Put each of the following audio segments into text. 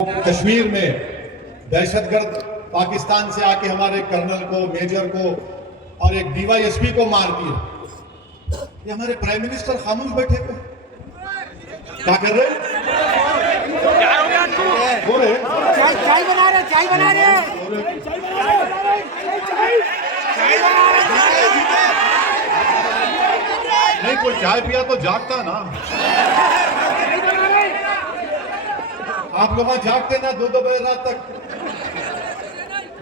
कश्मीर में दहशतगर्द पाकिस्तान से आके हमारे कर्नल को, मेजर को और एक डीवाईएसपी को मार दिया। ये हमारे प्राइम मिनिस्टर खामोश बैठे थे, क्या कर रहे हो रहे? चाय बना रहे, चाय बना रहे, नहीं, कोई चाय पिया तो जागता ना। आप लोग वहां जागते ना 2-2 बजे रात तक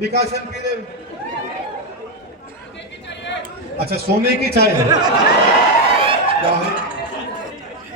डिकाशन पी रहे। अच्छा, सोने की चाय है,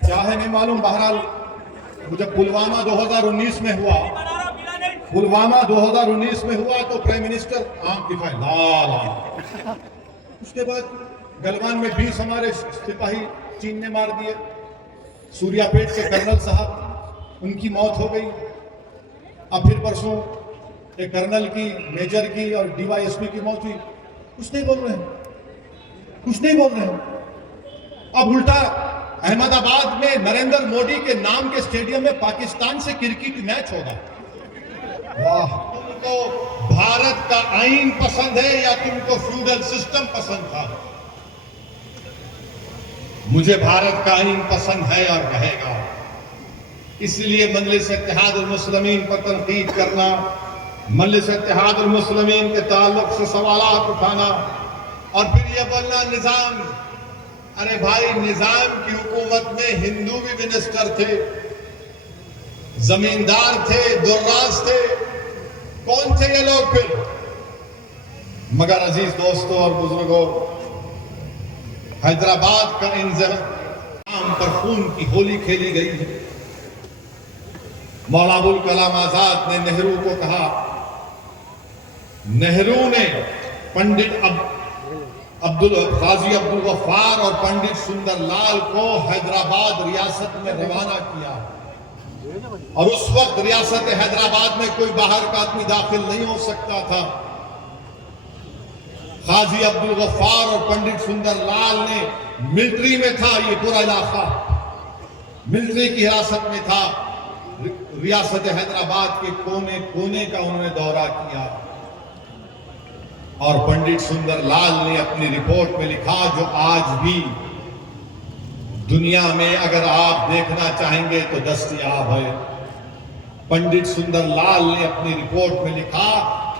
क्या है नहीं मालूम। बहरहाल जब पुलवामा 2019 में हुआ, तो प्राइम मिनिस्टर आंख दिखाए लाल आंख। उसके बाद गलवान में 20 हमारे सिपाही चीन ने मार दिए। सूर्यापेट के कर्नल साहब, उनकी मौत हो गई। अब फिर परसों एक कर्नल की, मेजर की और डीवाईएसपी की मौत हुई। कुछ नहीं बोल रहे हैं, कुछ नहीं बोल रहे हैं। अब उल्टा अहमदाबाद में नरेंद्र मोदी के नाम के स्टेडियम में पाकिस्तान से क्रिकेट मैच होगा। वाह! तुमको भारत का आईन पसंद है या तुमको फ्यूडल सिस्टम पसंद था? मुझे भारत का आईन पसंद है और रहेगा। इसलिए मजलिस इत्तेहादुल मुस्लिमीन पर तनकीद करना, मजलिस इत्तेहादुल मुस्लिमीन के ताल्लुक से सवालात उठाना और फिर यह बोलना निजाम, अरे भाई, निजाम की हुकूमत में हिंदू भी मिनिस्टर थे, जमींदार थे, दुर्राज थे। कौन थे ये लोग फिर? मगर अजीज दोस्तों और बुजुर्गों, हैदराबाद का इंतजाम पर खून की होली खेली गई है। मौलाना अबुल कलाम आजाद ने नेहरू को कहा, नेहरू ने पंडित गाजी अब्दुल गफ्फार और पंडित सुंदरलाल को हैदराबाद रियासत में रवाना किया, और उस वक्त रियासत हैदराबाद में कोई बाहर का आदमी दाखिल नहीं हो सकता था। गाजी अब्दुल गफ्फार और पंडित सुंदरलाल ने मिलिट्री में था, ये पूरा इलाका मिलिट्री की हिरासत में था। रियासत हैदराबाद के कोने कोने का उन्होंने दौरा किया, और पंडित सुंदरलाल ने अपनी रिपोर्ट में लिखा, जो आज भी दुनिया में अगर आप देखना चाहेंगे तो दस्तयाब है। पंडित सुंदरलाल ने अपनी रिपोर्ट में लिखा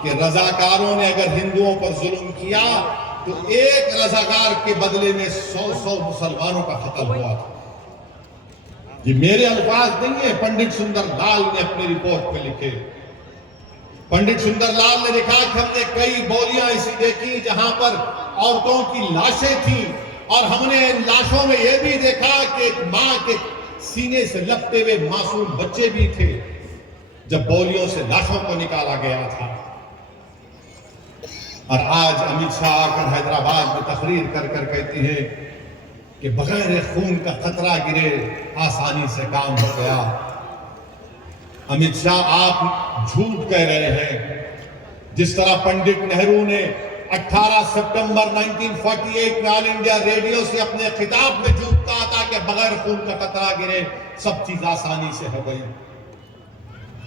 कि रजाकारों ने अगर हिंदुओं पर जुल्म किया तो एक रजाकार के बदले में 100 मुसलमानों का कत्ल हुआ था। ये मेरे अल्फाज नहीं है, पंडित सुंदरलाल ने अपनी रिपोर्ट में लिखे। पंडित सुंदरलाल ने लिखा कि हमने कई बोलियां ऐसी देखी जहां पर औरतों की लाशें थी, और हमने इन लाशों में यह भी देखा कि एक मां के सीने से लपटे हुए मासूम बच्चे भी थे जब बोलियों से लाशों को निकाला गया था। और आज अमित शाह आकर हैदराबाद में तकरीर कर कर कहती है कि बगैर खून का खतरा गिरे आसानी से काम हो गया। अमित शाह, आप झूठ कह रहे हैं। जिस तरह पंडित नेहरू ने 18 सितंबर 1948 में ऑल इंडिया रेडियो से अपने खिताब में झूठ कहा था कि बगैर खून का खतरा गिरे सब चीज आसानी से हो गई।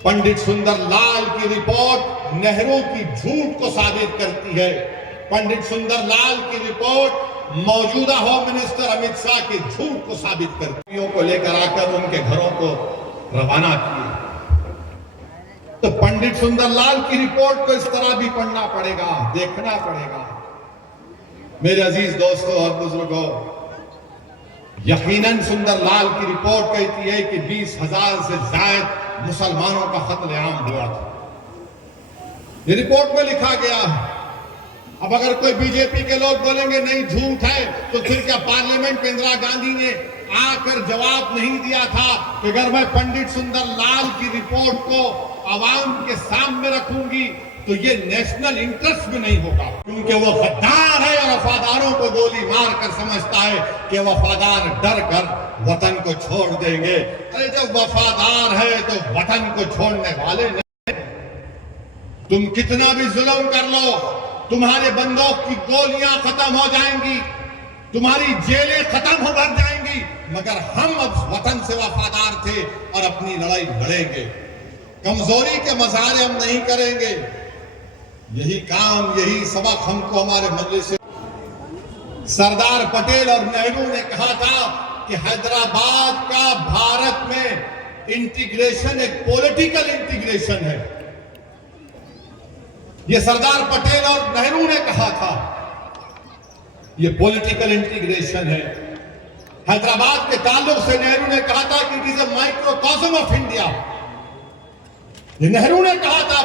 पंडित सुंदरलाल की रिपोर्ट नेहरू की झूठ को साबित करती है। पंडित सुंदरलाल की रिपोर्ट मौजूदा होम मिनिस्टर अमित शाह के झूठ को साबित करती है। को लेकर आकर उनके घरों को रवाना किए। तो पंडित सुंदरलाल की रिपोर्ट को इस तरह भी पढ़ना पड़ेगा, देखना पड़ेगा। मेरे अजीज दोस्तों और बुजुर्गों, यकीनन सुंदरलाल की रिपोर्ट कहती है कि 20,000 से ज्यादा मुसलमानों का कत्लेआम हुआ था। ये रिपोर्ट में लिखा गया है। अब अगर कोई बीजेपी के लोग बोलेंगे नहीं झूठ है, तो फिर क्या पार्लियामेंट में इंदिरा गांधी ने आकर जवाब नहीं दिया था कि अगर मैं पंडित सुंदरलाल की रिपोर्ट को आवाम के सामने रखूंगी तो ये नेशनल इंटरेस्ट में नहीं होगा, क्योंकि वो गद्दार है और वफादारों को गोली मारकर समझता है कि वफादार डर कर वतन को छोड़ देंगे। अरे जब वफादार है तो वतन को छोड़ने वाले नहीं। तुम कितना भी जुल्म कर लो, तुम्हारे बंदूक की गोलियां खत्म हो जाएंगी, तुम्हारी जेलें खत्म हो जाएंगी, मगर हम अब वतन से वफादार थे और अपनी लड़ाई लड़ेंगे। कमजोरी के मजारे हम नहीं करेंगे। यही काम, यही सबक हमको हमारे मजलिस से सरदार पटेल और नेहरू ने कहा था कि हैदराबाद का भारत में इंटीग्रेशन एक पॉलिटिकल इंटीग्रेशन है। यह सरदार पटेल और नेहरू ने कहा था, यह पॉलिटिकल इंटीग्रेशन है। हैदराबाद के ताल्लुक से नेहरू ने कहा था कि it is a microcosm of India. ये नेहरू ने कहा था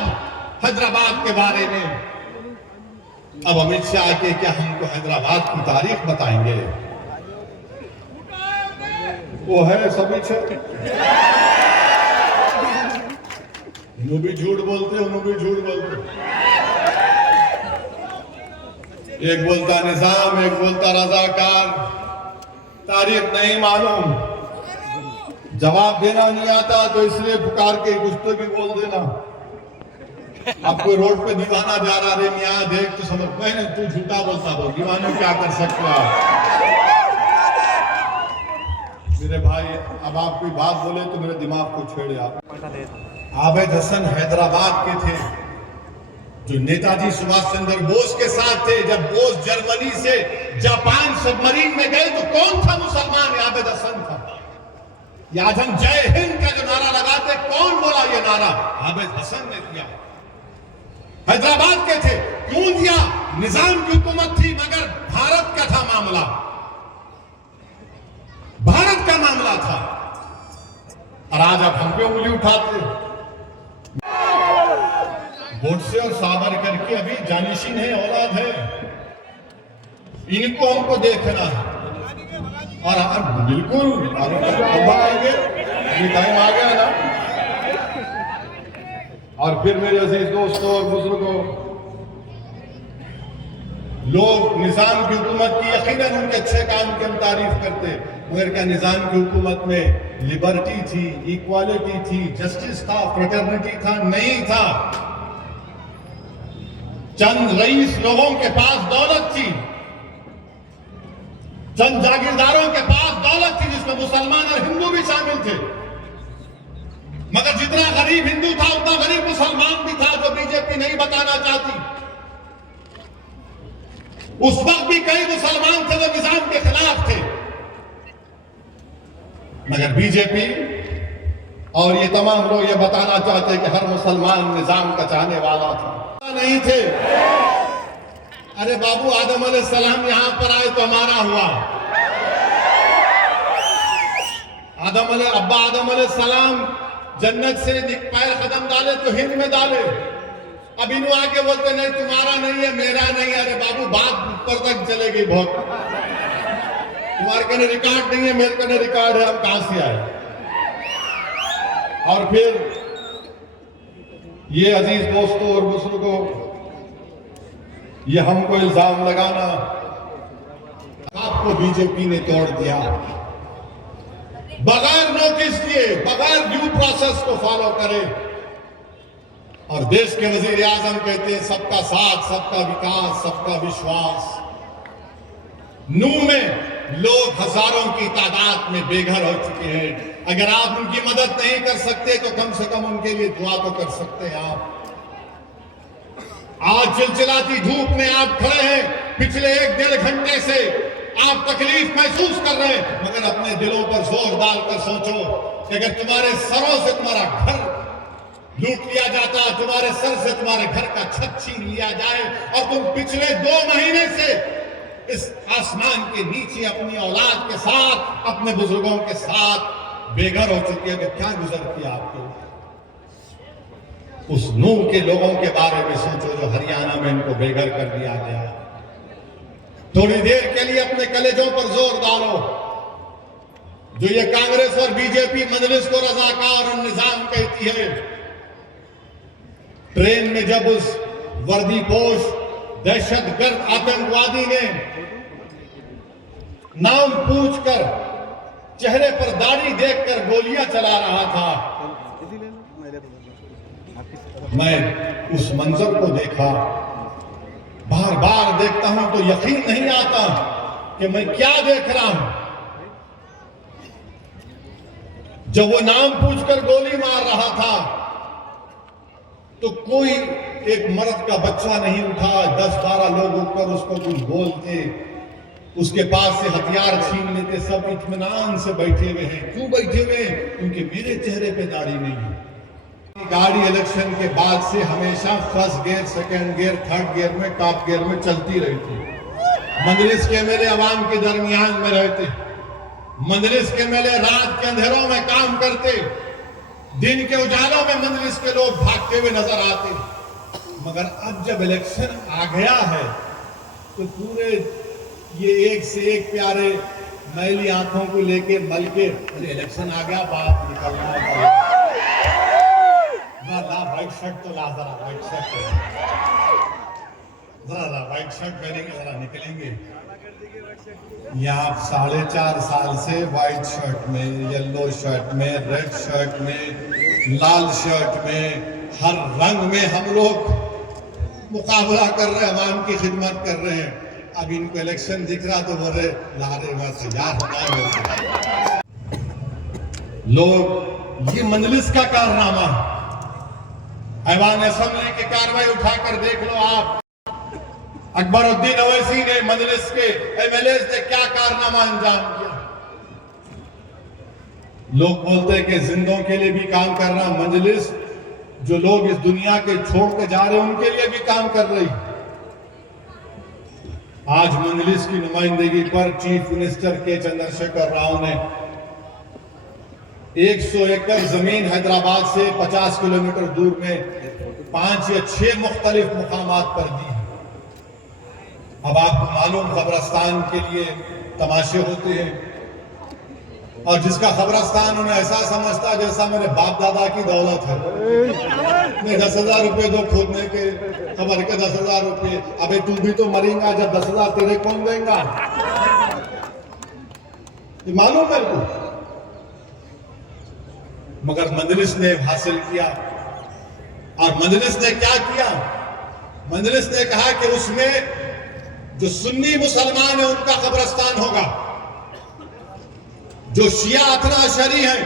हैदराबाद के बारे में। अब अमित शाह के क्या हमको हैदराबाद की तारीख बताएंगे? वो है सभी भी झूठ बोलते, उन्होंने भी झूठ बोलते। एक बोलता निजाम, एक बोलता रजाकार। तारीख नहीं मालूम, जवाब देना नहीं आता, तो इसलिए पुकार के कुछ तो भी बोल देना। अब कोई रोड पे दीवाना जा रहा है, यहाँ देख तो समझ नहीं, तू झूठा बोलता हो, दीवाने क्या कर सकते हो मेरे भाई। अब आप कोई बात बोले तो मेरे दिमाग को छेड़े आप। आबिद हसन हैदराबाद के थे, जो नेताजी सुभाष चंद्र बोस के साथ थे। जब बोस जर्मनी से जापान सबमरीन में गए तो कौन था मुसलमान? आबिद हसन था। आज हम जय हिंद का जो नारा लगाते, कौन बोला ये नारा? आबिद हसन ने दिया। हैदराबाद के थे। क्यों दिया? निजाम की हुकूमत थी, मगर भारत का था मामला, भारत का मामला था। और आज आप हम पे उंगली उठाते। गोडसे और सावरकर की अभी जानिशीन है, औलाद है, इनको हमको देखना है। और बिल्कुल आएंगे, टाइम आ गया ना। और फिर मेरे अजीज दोस्तों और बुजुर्गों, लोग निजाम की हुकूमत की यकीनन उनके अच्छे काम की हम तारीफ करते, मगर क्या निजाम की हुकूमत में लिबर्टी थी, इक्वालिटी थी, जस्टिस था, फ्रेटर्निटी था? नहीं था। चंद रईस लोगों के पास दौलत थी, चंद जागीरदारों के पास दौलत थी, जिसमें मुसलमान और हिंदू भी शामिल थे। मगर जितना गरीब हिंदू था उतना गरीब मुसलमान भी था, जो बीजेपी नहीं बताना चाहती। उस वक्त भी कई मुसलमान थे जो निजाम के खिलाफ थे, मगर बीजेपी और ये तमाम लोग ये बताना चाहते कि हर मुसलमान निजाम का चाहने वाला था। नहीं थे। अरे बाबू, आदम अलैहिस्सलाम यहां पर आए तो हमारा हुआ। अब्बा आदम अलैहिस्सलाम जन्नत से पैर कदम डाले तो हिंद में डाले। अब इन्हों आके बोलते नहीं तुम्हारा नहीं है, मेरा नहीं है। अरे बाबू, बात ऊपर तक चलेगी बहुत। तुम्हारे कहने रिकॉर्ड नहीं है, मेरे कहने रिकॉर्ड है, हम कहां से आए? और फिर ये अजीज दोस्तों और बुजुर्गों, ये हमको इल्जाम लगाना, आपको बीजेपी ने तोड़ दिया बगैर नोटिस दिए, बगैर ड्यू प्रोसेस को फॉलो करे। और देश के वजीर आजम कहते हैं सबका साथ, सबका विकास, सबका विश्वास। नूह में लोग हजारों की तादाद में बेघर हो चुके हैं। अगर आप उनकी मदद नहीं कर सकते तो कम से कम उनके लिए दुआ तो कर सकते हैं आप। आज चिलचिलाती धूप में आप खड़े हैं, पिछले 1-1.5 घंटे से आप तकलीफ महसूस कर रहे हैं, मगर अपने दिलों पर जोर डालकर सोचो कि अगर तुम्हारे सरों से तुम्हारा घर लूट लिया जाता, तुम्हारे सर से तुम्हारे घर का छत छीन लिया जाए, और तुम पिछले 2 महीने से इस आसमान के नीचे अपनी औलाद के साथ, अपने बुजुर्गों के साथ बेघर हो चुके हैं, तो क्या गुजरती है आपको? उस नूह के लोगों के बारे में सोचो जो हरियाणा में इनको बेघर कर दिया गया। थोड़ी देर के लिए अपने कलेजों पर जोर डालो। जो ये कांग्रेस और बीजेपी मजलिस को रजाकार और निजाम कहती है, ट्रेन में जब उस वर्दीपोश दहशतगर्द आतंकवादी ने नाम पूछकर, चेहरे पर दाढ़ी देखकर गोलियां चला रहा था, मैं उस मंजर को देखा। बार बार देखता हूं तो यकीन नहीं आता कि मैं क्या देख रहा हूं। जब वो नाम पूछकर गोली मार रहा था तो कोई एक मर्द का बच्चा नहीं उठा, 10-12 लोग उठकर उसको कुछ बोलते, उसके पास से हथियार छीन लेते। सब इत्मीनान से बैठे हुए हैं। क्यों बैठे हुए हैं? क्योंकि मेरे चेहरे पे दाढ़ी नहीं है। गाड़ी इलेक्शन के बाद से हमेशा first gear, second gear, third gear में, टॉप गियर में चलती रही थी। मजलिस के एमएलए अवाम के दरमियान में रहते, मजलिस के एमएलए रात के अंधेरों में काम करते, दिन के उजालों में मजलिस के लोग भागते हुए नजर आते। मगर अब जब इलेक्शन आ गया है तो पूरे ये एक से एक प्यारे मैली आंखों को लेके मल के, अरे इलेक्शन आ गया, बात निकलना पड़ेगा। ला व्हाइट शर्ट तो ला, जरा व्हाइट शर्ट, जरा व्हाइट शर्ट पहनेंगे, जरा निकलेंगे। यहाँ 4.5 साल से व्हाइट शर्ट में, येलो शर्ट में, रेड शर्ट में, लाल शर्ट में, हर रंग में हम लोग मुकाबला कर रहे हैं, अवाम की खिदमत कर रहे हैं। अब इनको इलेक्शन दिख रहा तो बोले लारे में तैयार होना। लोग ये मजलिस का कारनामा, ऐवान असेंबली की कार्रवाई उठाकर देख लो आप। अकबरुद्दीन ओवैसी ने, मजलिस के एमएलए ने क्या कारनामा अंजाम किया। लोग बोलते हैं कि जिंदों के लिए भी काम कर रहा मजलिस, जो लोग इस दुनिया के छोड़ के जा रहे हैं उनके लिए भी काम कर रही। आज मजलिस की नुमाइंदगी पर चीफ मिनिस्टर के चंद्रशेखर राव ने 100 एकड़ जमीन हैदराबाद से 50 किलोमीटर दूर में 5 या 6 मुख्तलिफ मुकामात पर दी। अब आपको मालूम कब्रस्तान के लिए तमाशे होते हैं, और जिसका कब्रस्तान उन्हें ऐसा समझता जैसा मेरे बाप दादा की दौलत है। नहीं, 10,000 रुपए दो खोदने के, खबर के 10,000 रुपए। अबे तू भी तो मरेगा, जब 10,000 तेरे कौन देगा? ये मालूम है तू। मगर मजलिस ने हासिल किया, और मजलिस ने क्या किया? मजलिस ने कहा कि उसमें जो सुन्नी मुसलमान है उनका कब्रस्तान होगा, जो शिया अथना अशरी है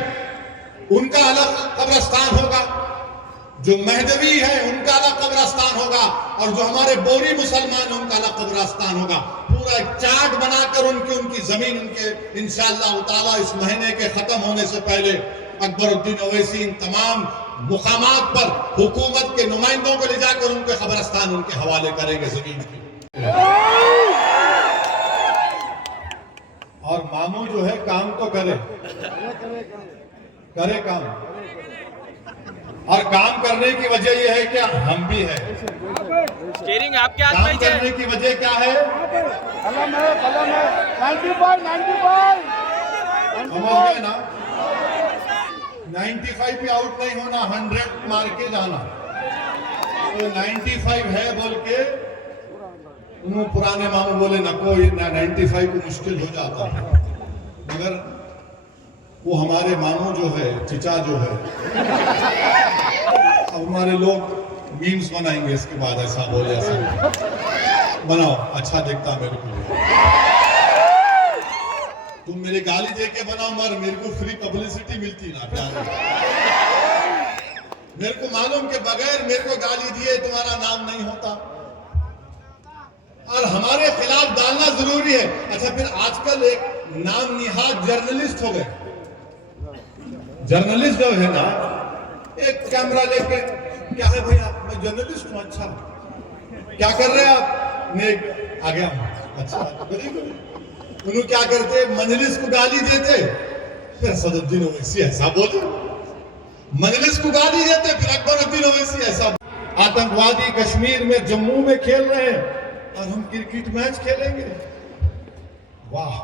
उनका अलग कब्रस्तान होगा, जो महदवी है उनका अलग कब्रस्तान होगा, और जो हमारे बोरी मुसलमान है उनका अलग कब्रस्तान होगा। पूरा एक चार्ट बनाकर उनकी जमीन उनके इंशाअल्लाह ताला इस महीने के खत्म होने से पहले अकबरुद्दीन ओवैसी इन तमाम मुकामात पर हुकूमत के नुमाइंदों को ले जाकर उनके कब्रस्तान उनके हवाले करेंगे जमीन की। और मामू जो है काम तो करे काम, और काम करने की वजह यह है कि हम भी है। स्टीयरिंग आपके हाथ काम में करने की वजह क्या है? कलम है 95 समझ गए ना? 95 पे आउट नहीं होना, 100 मार के जाना। तो 95 है बोल के उन्होंने पुराने मामू बोले नको, ये 95 को मुश्किल हो जाता। मगर वो हमारे मामू जो है, चिचा जो है, अब हमारे लोग मीम्स बनाएंगे इसके बाद, ऐसा बोले, ऐसा बनाओ, अच्छा दिखता मेरे को। तुम मेरे गाली दे के बनाओ, मगर मेरे को फ्री पब्लिसिटी मिलती ना प्यारे। मेरे को मालूम कि बगैर मेरे को गाली दिए तुम्हारा नाम नहीं होता, और हमारे खिलाफ डालना जरूरी है। अच्छा, फिर आजकल एक नाम निहाद जर्नलिस्ट हो गए। जर्नलिस्ट जो है ना, एक कैमरा लेके, क्या है भैया मैं जर्नलिस्ट हूं, अच्छा क्या कर रहे हैं आप? मैं आ गया, अच्छा वेरी गुड। उन्होंने क्या करते, मजलिस को गाली देते, फिर सदुद्दीन ओवैसी ऐसा बोले, मजलिस को गाली देते, फिर अकबरुद्दीन ओवैसी ऐसा। आतंकवादी कश्मीर में, जम्मू में खेल रहे हैं और हम क्रिकेट मैच खेलेंगे। वाह,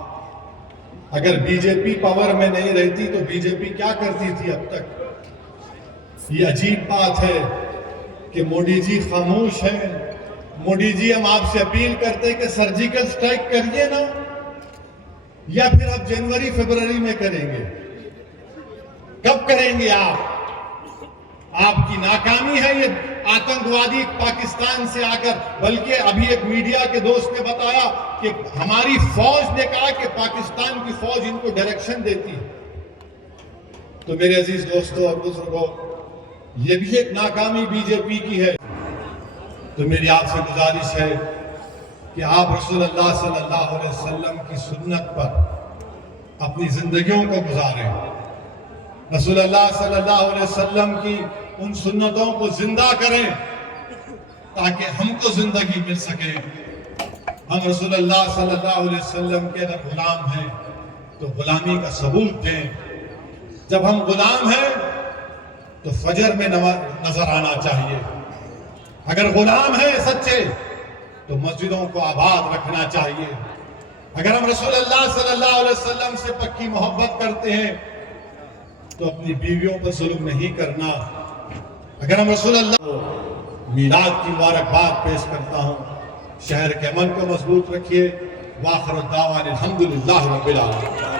अगर बीजेपी पावर में नहीं रहती तो बीजेपी क्या करती थी अब तक? ये अजीब बात है कि मोदी जी खामोश हैं। मोदी जी, हम आपसे अपील करते हैं कि सर्जिकल स्ट्राइक करिए ना, या फिर आप जनवरी फरवरी में करेंगे? कब करेंगे आप? आपकी नाकामी है ये आतंकवादी पाकिस्तान से आकर। बल्कि अभी एक मीडिया के दोस्त ने बताया कि हमारी फौज ने कहा कि पाकिस्तान की फौज इनको डायरेक्शन देती है। तो मेरे अजीज दोस्तों और बुजुर्गों, ये भी एक नाकामी बीजेपी की है। तो मेरी आपसे गुजारिश है कि आप रसूलुल्लाह सल्लल्लाहु अलैहि वसल्लम की सुन्नत पर अपनी जिंदगियों को गुजारें। रसूलुल्लाह सल्लल्लाहु अलैहि वसल्लम की उन सुन्नतों को जिंदा करें ताकि हमको जिंदगी मिल सके। हम रसूलुल्लाह सल्लल्लाहु अलैहि वसल्लम के अगर गुलाम हैं तो गुलामी का सबूत दें। जब हम गुलाम हैं तो फजर में नजर आना चाहिए। अगर गुलाम हैं सच्चे तो मस्जिदों को आबाद रखना चाहिए। अगर हम रसूलुल्लाह सल्लल्लाहु अलैहि वसल्लम से पक्की मोहब्बत करते हैं तो अपनी बीवियों पर जुल्म नहीं करना। अगर हम रसूलुल्लाह मीलाद की मुबारकबाद पेश करता हूँ। शहर के अमन को मजबूत रखिए। वाखिर दावाना अल्हम्दुलिल्लाह रब्बिल आलमीन।